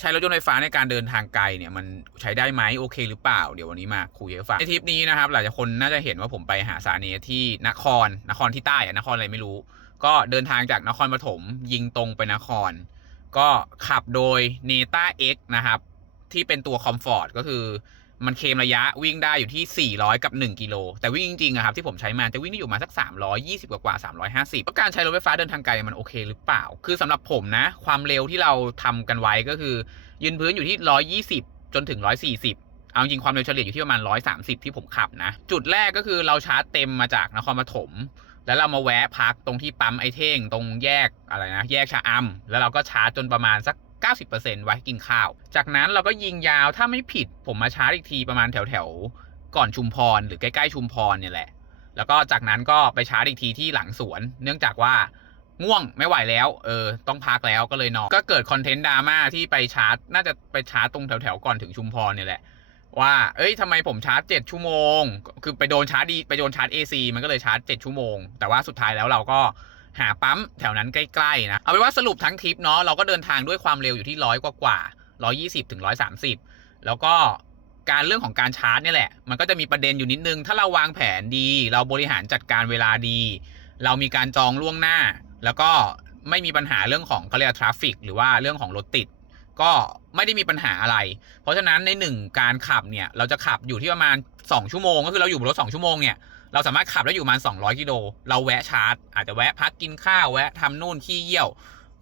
ใช้รถยนต์ไฟฟ้าในการเดินทางไกลเนี่ยมันใช้ได้ไหมโอเคหรือเปล่า เดี๋ยววันนี้มาคุยให้ฟังในทริปนี้นะครับหลายคนน่าจะเห็นว่าผมไปหาสานีที่นครนครที่ใต้อะนครอะไรไม่รู้ ก็เดินทางจากนครปฐมยิงตรงไปนคร ก็ขับโดย n e t a X นะครับที่เป็นตัวคอมฟอร์ตก็คือ มันเคลมระยะวิ่งได้อยู่ที่ 400 กับ 1 กิโล แต่วิ่งจริงๆอะครับที่ผมใช้มาจะวิ่งได้อยู่มาสัก 320 กว่ากว่า 350แล้วการใช้รถไฟฟ้าเดินทางไกลมันโอเคหรือเปล่า คือสำหรับผมนะ ความเร็วที่เราทำกันไว้ก็คือ ยืนพื้นอยู่ที่ 120 จนถึง 140เอาจริงความเร็วเฉลี่ยอยู่ที่ประมาณ 130 ที่ผมขับนะ จุดแรกก็คือเราชาร์จเต็มมาจากนครปฐมแล้วเรามาแวะพักตรงที่ปั๊มไอเท่ง ตรงแยกอะไรนะ แยกชะอำแล้วเราก็ชาร์จจนประมาณสัก 90%ไว้กินข้าว จากนั้นเราก็ยิงยาวถ้าไม่ผิดผมมาชาร์จอีกทีประมาณแถวแถวๆก่อนชุมพรหรือใกล้ๆชุมพรเนี่ยแหละ แล้วก็จากนั้นก็ไปชาร์จอีกทีที่หลังสวน เนื่องจากว่าง่วงไม่ไหวแล้ว เออ ต้องพักแล้วก็เลยนอน ก็เกิดคอนเทนต์ดราม่าที่ไปชาร์จ น่าจะไปชาร์จตรงแถวๆก่อนถึงชุมพรเนี่ยแหละ ว่า เอ้ยทำไมผมชาร์จเจ็ดชั่วโมง คือไปโดนชาร์จดี ไปโดนชาร์จ AC มันก็เลยชาร์จเจ็ดชั่วโมง แต่ว่าสุดท้ายแล้วเราก็ หาปั๊มแถวนั้นใกล้ๆนะ เอาเป็นว่าสรุปทั้งทริปเนาะเราก็เดินทางด้วยความเร็วอยู่ที่ร้อยกว่าๆร้อยยี่สิบถึงร้อยสามสิบแล้วก็การเรื่องของการชาร์จเนี่ยแหละ มันก็จะมีประเด็นอยู่นิดนึง ถ้าเราวางแผนดี เราบริหารจัดการเวลาดี เรามีการจองล่วงหน้า แล้วก็ไม่มีปัญหาเรื่องของเขาเรียกทราฟฟิกหรือว่าเรื่องของรถติด ก็ ไม่ได้มีปัญหาอะไร เพราะฉะนั้นในหนึ่งการขับเนี่ย เราจะขับอยู่ที่ประมาณ 2 ชั่วโมง ก็คือเราอยู่บนรถ2ชั่วโมงเนี่ย เราสามารถขับได้อยู่ประมาณ 200 กิโล เราแวะชาร์จ อาจจะแวะพักกินข้าว แวะทำนู่นขี้เยี่ยว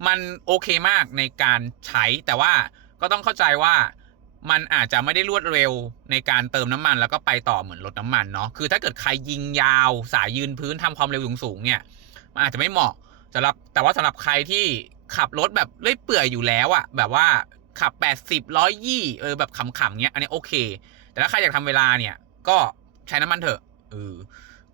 มันโอเคมากในการใช้ แต่ว่าก็ต้องเข้าใจว่ามันอาจจะไม่ได้รวดเร็วในการเติมน้ำมัน แล้วก็ไปต่อเหมือนรถน้ำมันเนาะ คือถ้าเกิดใครยิงยาวสายยืนพื้นทำความเร็วสูงๆเนี่ย มันอาจจะไม่เหมาะสำหรับแต่ว่าสำหรับใครที่ขับรถแบบเลื่อยเปื่อยอยู่แล้วอะแบบว่า ขับ80ร้อยยี่เออแบบขำๆเนี้ย อันนี้โอเค แต่ถ้าใครอยากทำเวลาเนี่ย ก็ใช้น้ำมันเถอะเออ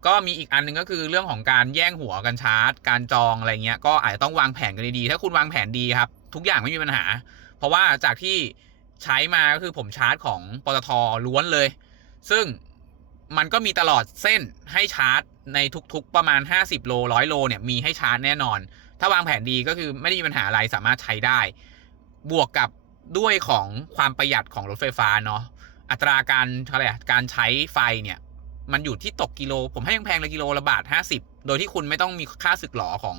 ก็มีอีกอันหนึงก็คือเรื่องของการแย่งหัวกันชาร์จ การจองอะไรเงี้ย ก็อาจจะต้องวางแผนกันดีๆ ถ้าคุณวางแผนดีครับ ทุกอย่างไม่มีปัญหา เพราะว่าจากที่ใช้มาก็คือผมชาร์จของปตทล้วนเลย ซึ่งมันก็มีตลอดเส้นให้ชาร์จในทุกๆประมาณ 50 โลร้อยโลเนี่ยมีให้ชาร์จแน่นอน ถ้าวางแผนดีก็คือไม่ได้มีปัญหาอะไรสามารถใช้ได้ บวกกับ ด้วยของความประหยัดของรถไฟฟ้าเนาะอัตราการอะไรการใช้ไฟเนี่ย มันอยู่ที่ตกกิโล ผมให้ยังแพงเลยกิโลละบาท50โดยที่คุณไม่ต้องมีค่าสึกหลอของ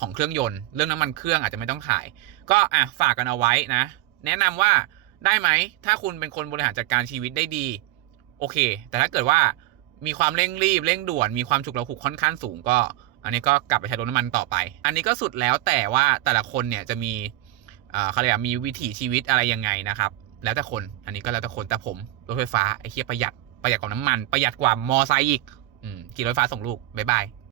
ของเครื่องยนต์ เรื่องน้ำมันเครื่องอาจจะไม่ต้องถ่าย ก็อะฝากกันเอาไว้นะ แนะนำว่าได้ไหมถ้าคุณเป็นคนบริหารจัดการชีวิตได้ดี โอเค แต่ถ้าเกิดว่ามีความเร่งรีบเร่งด่วนมีความฉุกระหุกค่อนข้างสูงก็ อันนี้ก็กลับไปใช้รถน้ำมันต่อไป อันนี้ก็สุดแล้วแต่ว่าแต่ละคนเนี่ยจะมี เขาเรียกว่ามีวิถีชีวิตอะไรยังไงนะครับ แล้วแต่คนอันนี้ก็แล้วแต่คนแต่ผมรถไฟฟ้าไอ้เคียประหยัดประหยัดกว่าน้ำมันประหยัดกว่ามอไซค์อีกอขี่รถไฟฟ้าส่งลูกบ๊ายบาย